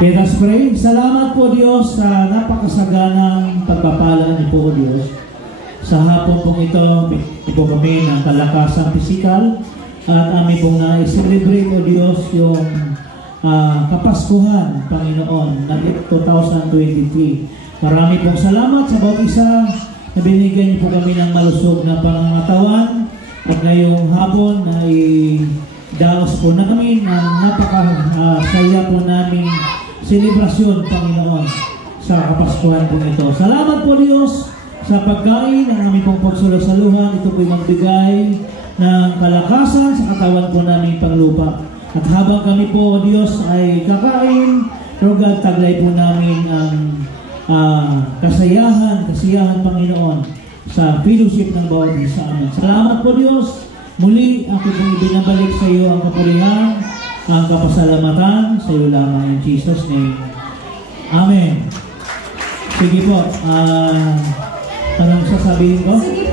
Let us pray. Salamat po Diyos sa napakasaganang pagpapala niyo po Diyos. Sa hapon pong ito po kami ng kalakasang pisikal at amin pong na-celebrate o Diyos yung Kapaskuhan, Panginoon, ng 2023. Marami pong salamat sa bawat isa na binigyan niyo po kami ng malusog na pangangatawan at ngayong hapon ay daos po namin ang napakasaya po namin selebrasyon, Panginoon, sa Kapaskuhan po ito. Salamat po Diyos sa pagkain ng aming pong pagsulasaluhan. Ito po'y magbigay ng kalakasan sa katawan po namin panglupa. At habang kami po, Diyos, ay kakain, Lord God, taglay po namin ang kasiyahan, Panginoon, sa fellowship ng bawat isa amin. Salamat po, Diyos. Muli, ako pong ibinabalik sa iyo ang kapurihan, ang kapasalamatan, sa iyo lamang in Jesus' name. Amen. Sige po, tanong sasabihin ko? Sige